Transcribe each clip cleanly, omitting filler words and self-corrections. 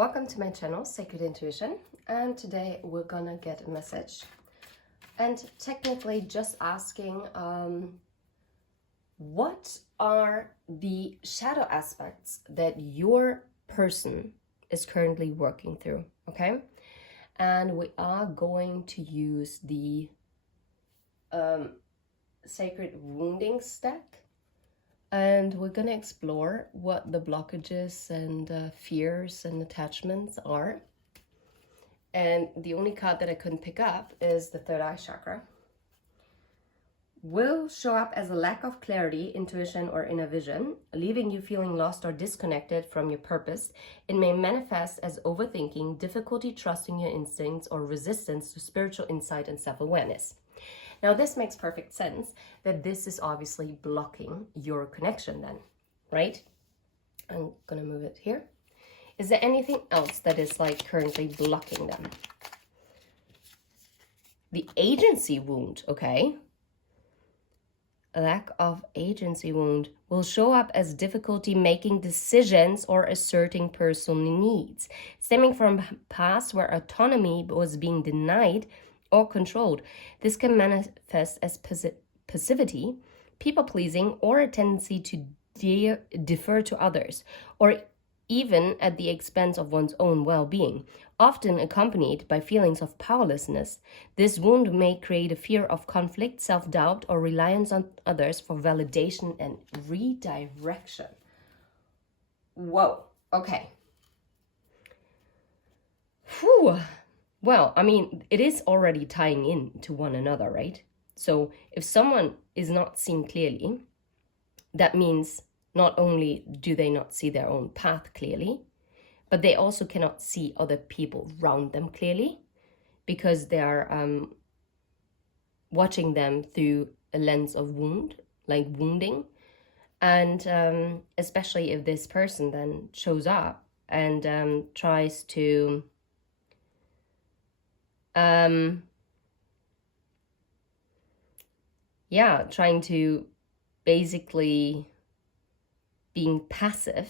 Welcome to my channel, Sacred Intuition, and today we're gonna get a message and technically just asking what are the shadow aspects that your person is currently working through, okay? And we are going to use the Sacred Wounding Stack, and we're gonna explore what the blockages and fears and attachments are. And the only card that I couldn't pick up is the third eye chakra. Will show up as a lack of clarity, intuition, or inner vision, leaving you feeling lost or disconnected from your purpose. It may manifest as overthinking, difficulty trusting your instincts, or resistance to spiritual insight and self-awareness. Now, this makes perfect sense that this is obviously blocking your connection then, right? I'm gonna move it here. Is there anything else that is like currently blocking them? The agency wound, okay? A lack of agency wound will show up as difficulty making decisions or asserting personal needs, stemming from past where autonomy was being denied or controlled. This can manifest as passivity, people-pleasing, or a tendency to defer to others, or even at the expense of one's own well-being, often accompanied by feelings of powerlessness. This wound may create a fear of conflict, self-doubt, or reliance on others for validation and redirection. Whoa, okay. Whew. Well, I mean, it is already tying in to one another, right? So if someone is not seen clearly, that means not only do they not see their own path clearly, but they also cannot see other people around them clearly because they are watching them through a lens of wounding. And especially if this person then shows up and tries to trying to basically being passive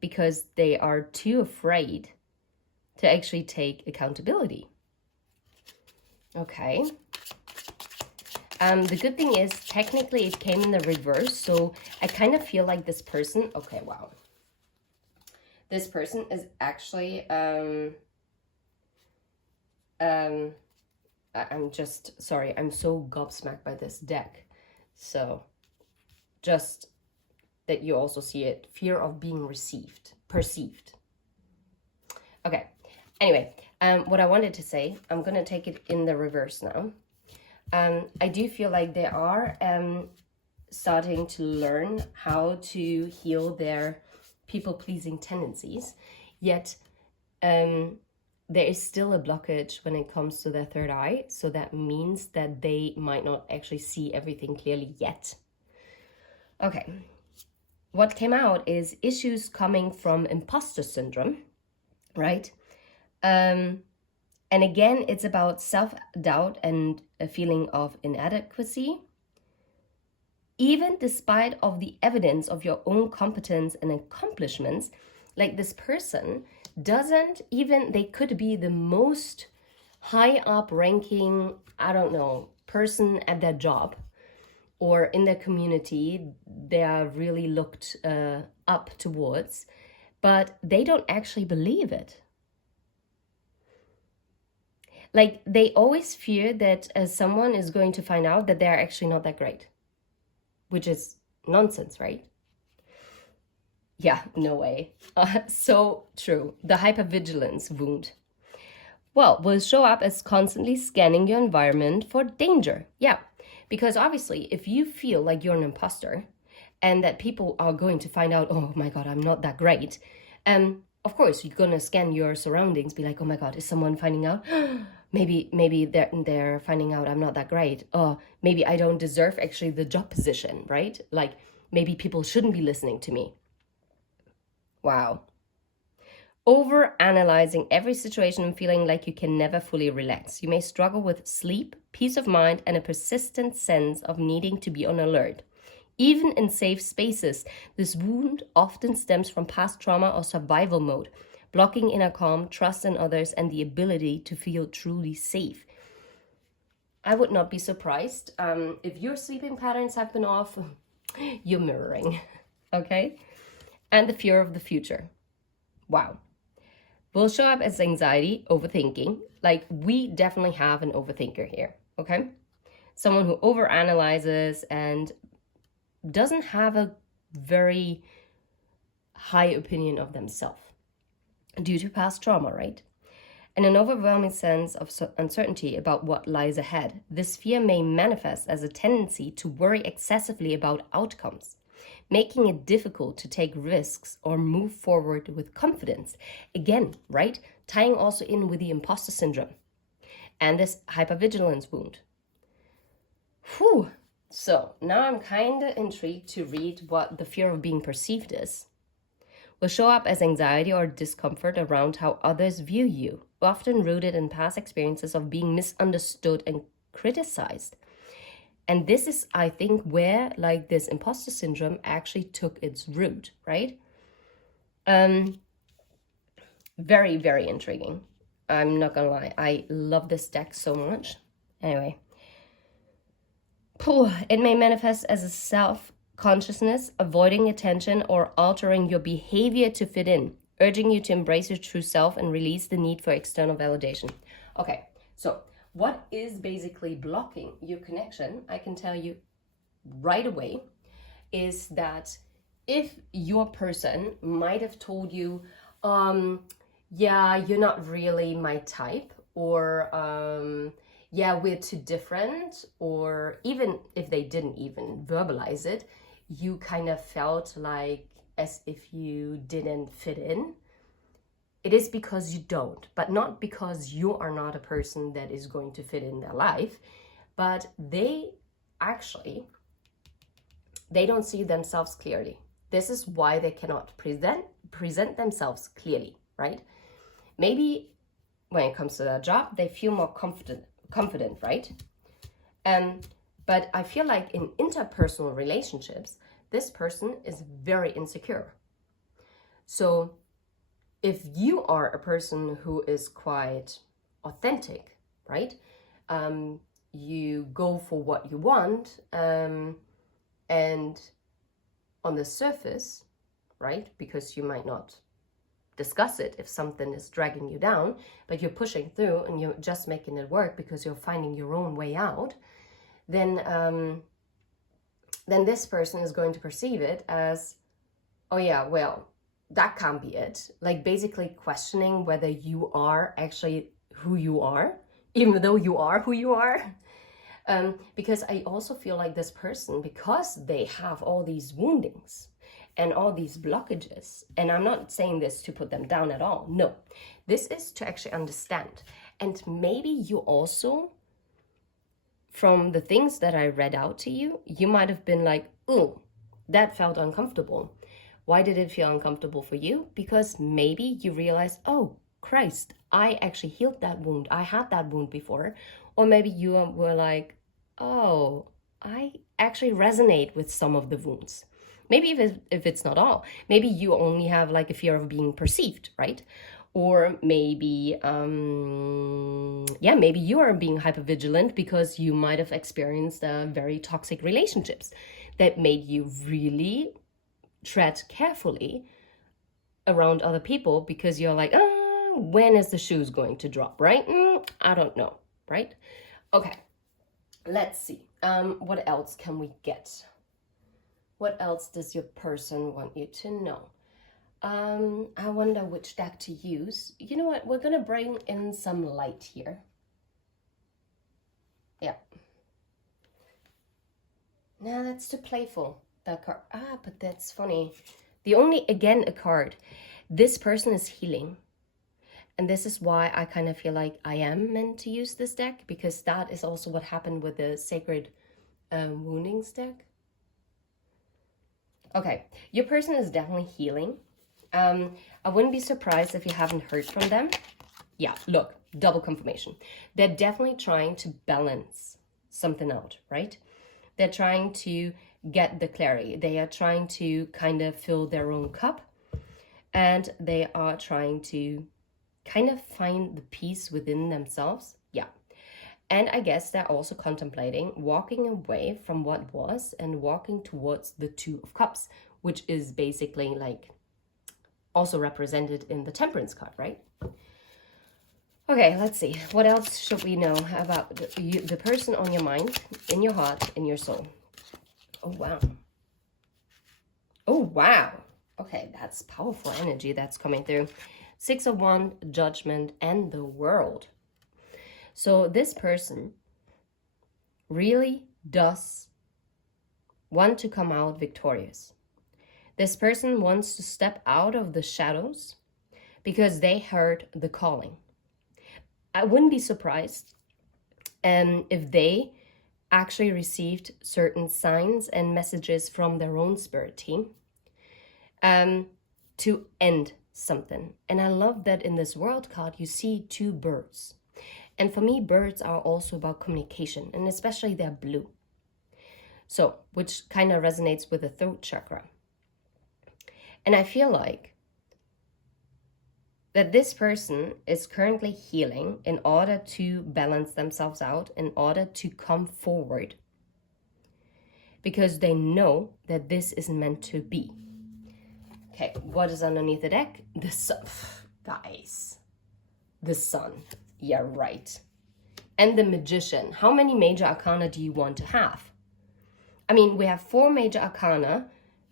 because they are too afraid to actually take accountability. Okay. The good thing is technically it came in the reverse, so I kind of feel like this person, okay, wow. This person is actually I'm just sorry, I'm so gobsmacked by this deck. So just that you also see it, fear of being perceived. Okay, anyway, what I wanted to say, I'm gonna take it in the reverse now. I do feel like they are starting to learn how to heal their people-pleasing tendencies, yet there is still a blockage when it comes to their third eye. So that means that they might not actually see everything clearly yet. Okay, what came out is issues coming from imposter syndrome, right? And again, it's about self-doubt and a feeling of inadequacy. Even despite of the evidence of your own competence and accomplishments, like this person doesn't even, they could be the most high up ranking, I don't know, person at their job or in their community, they are really looked up towards, but they don't actually believe it. Like they always fear that someone is going to find out that they're actually not that great, which is nonsense, right? Yeah, no way. So true. The hypervigilance wound. Well, will show up as constantly scanning your environment for danger. Yeah, because obviously if you feel like you're an imposter and that people are going to find out, oh my God, I'm not that great. Of course, you're going to scan your surroundings, be like, oh my God, is someone finding out? maybe they're finding out I'm not that great. Oh, maybe I don't deserve actually the job position, right? Like maybe people shouldn't be listening to me. Wow. Over-analyzing every situation and feeling like you can never fully relax. You may struggle with sleep, peace of mind, and a persistent sense of needing to be on alert. Even in safe spaces, this wound often stems from past trauma or survival mode, blocking inner calm, trust in others, and the ability to feel truly safe. I would not be surprised if your sleeping patterns have been off. You're mirroring, okay? And the fear of the future. Wow. Will show up as anxiety, overthinking. Like, we definitely have an overthinker here, okay? Someone who overanalyzes and doesn't have a very high opinion of themselves due to past trauma, right? And an overwhelming sense of uncertainty about what lies ahead. This fear may manifest as a tendency to worry excessively about outcomes, making it difficult to take risks or move forward with confidence. Again, right? Tying also in with the imposter syndrome and this hypervigilance wound. Whew. So now I'm kind of intrigued to read what the fear of being perceived is. Will show up as anxiety or discomfort around how others view you, often rooted in past experiences of being misunderstood and criticized. And this is, I think, where like this imposter syndrome actually took its root, right? Very, very intriguing. I'm not gonna lie. I love this deck so much. Anyway. It may manifest as a self-consciousness, avoiding attention, or altering your behavior to fit in, urging you to embrace your true self and release the need for external validation. Okay, so what is basically blocking your connection, I can tell you right away, is that if your person might have told you, yeah, you're not really my type, or yeah, we're too different, or even if they didn't even verbalize it, you kind of felt like as if you didn't fit in. It is because you don't, but not because you are not a person that is going to fit in their life, but they don't see themselves clearly. This is why they cannot present themselves clearly, right? Maybe when it comes to their job, they feel more confident, right? But I feel like in interpersonal relationships, this person is very insecure. So if you are a person who is quite authentic, right? You go for what you want, and on the surface, right? Because you might not discuss it if something is dragging you down, but you're pushing through and you're just making it work because you're finding your own way out, then this person is going to perceive it as, oh yeah, well, that can't be it. Like basically questioning whether you are actually who you are, even though you are who you are. Because I also feel like this person, because they have all these woundings and all these blockages, and I'm not saying this to put them down at all. No, this is to actually understand. And maybe you also, from the things that I read out to you, you might have been like, oh, that felt uncomfortable. Why did it feel uncomfortable for you? Because maybe you realized, oh, Christ, I actually healed that wound. I had that wound before. Or maybe you were like, oh, I actually resonate with some of the wounds. Maybe if it's not all, maybe you only have like a fear of being perceived, right? Or maybe, maybe you are being hypervigilant because you might have experienced very toxic relationships that made you really tread carefully around other people because you're like, when is the shoes going to drop, right? I don't know, right? Okay, let's see. What else can we get? What else does your person want you to know? I wonder which deck to use. You know what? We're going to bring in some light here. Yeah. Now that's too playful. That card. But that's funny. The only, again, a card. This person is healing. And this is why I kind of feel like I am meant to use this deck, because that is also what happened with the Sacred Woundings deck. Okay, your person is definitely healing. I wouldn't be surprised if you haven't heard from them. Yeah, look, double confirmation. They're definitely trying to balance something out, right? They're trying to get the clarity. They are trying to kind of fill their own cup. and they are trying to kind of find the peace within themselves. Yeah. And I guess they're also contemplating walking away from what was and walking towards the Two of Cups, which is basically like also represented in the Temperance card, right? Okay, let's see. What else should we know about the person on your mind, in your heart, in your soul? Oh, wow. Oh, wow. Okay, that's powerful energy that's coming through. 6 of Wands, Judgment, and the World. So this person really does want to come out victorious. This person wants to step out of the shadows because they heard the calling. I wouldn't be surprised if they actually received certain signs and messages from their own spirit team to end something. And I love that in this World card, you see 2 birds. And for me, birds are also about communication, and especially they're blue. So, which kind of resonates with the throat chakra. And I feel like that this person is currently healing in order to balance themselves out, in order to come forward. Because they know that this is meant to be. Okay, what is underneath the deck? The sun. Guys. The sun. Yeah, right. And the Magician. How many major arcana do you want to have? I mean, we have 4 major arcana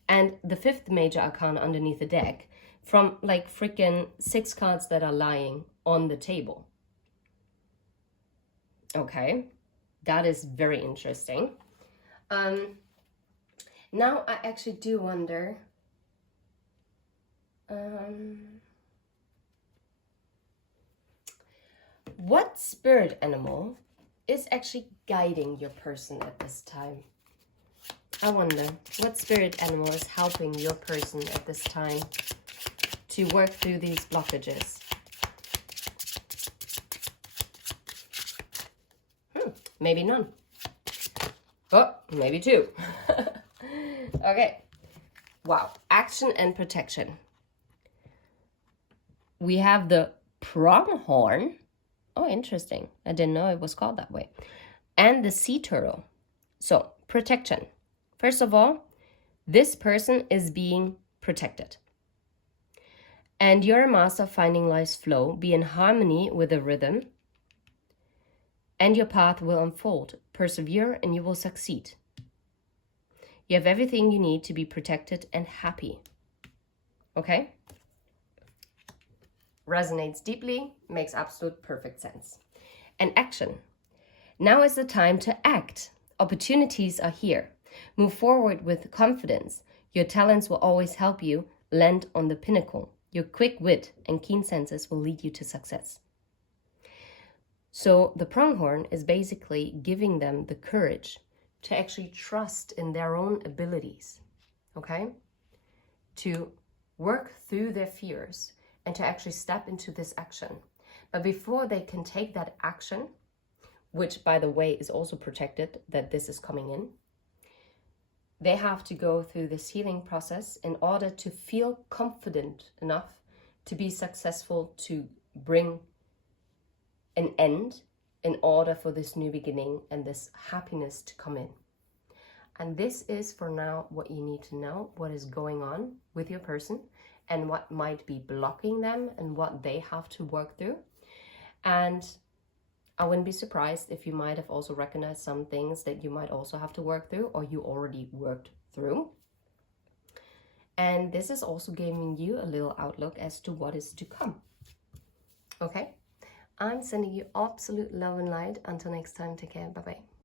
and the 5th major arcana underneath the deck from like freaking 6 cards that are lying on the table. Okay, that is very interesting. Now I actually do wonder, what spirit animal is actually guiding your person at this time? I wonder what spirit animal is helping your person at this time to work through these blockages. Maybe none. Oh, maybe 2. Okay. Wow. Action and protection. We have the pronghorn. Oh, interesting. I didn't know it was called that way. And the sea turtle. So, protection. First of all, this person is being protected. And you're a master of finding life's flow. Be in harmony with the rhythm. And your path will unfold. Persevere and you will succeed. You have everything you need to be protected and happy. Okay? Resonates deeply, makes absolute perfect sense. And action. Now is the time to act. Opportunities are here. Move forward with confidence. Your talents will always help you land on the pinnacle. Your quick wit and keen senses will lead you to success. So the pronghorn is basically giving them the courage to actually trust in their own abilities, okay? To work through their fears and to actually step into this action. But before they can take that action, which by the way is also protected that this is coming in, they have to go through this healing process in order to feel confident enough to be successful, to bring an end in order for this new beginning and this happiness to come in. And this is for now what you need to know, what is going on with your person and what might be blocking them and what they have to work through. And I wouldn't be surprised if you might have also recognized some things that you might also have to work through or you already worked through. And this is also giving you a little outlook as to what is to come. Okay? I'm sending you absolute love and light. Until next time, take care. Bye-bye.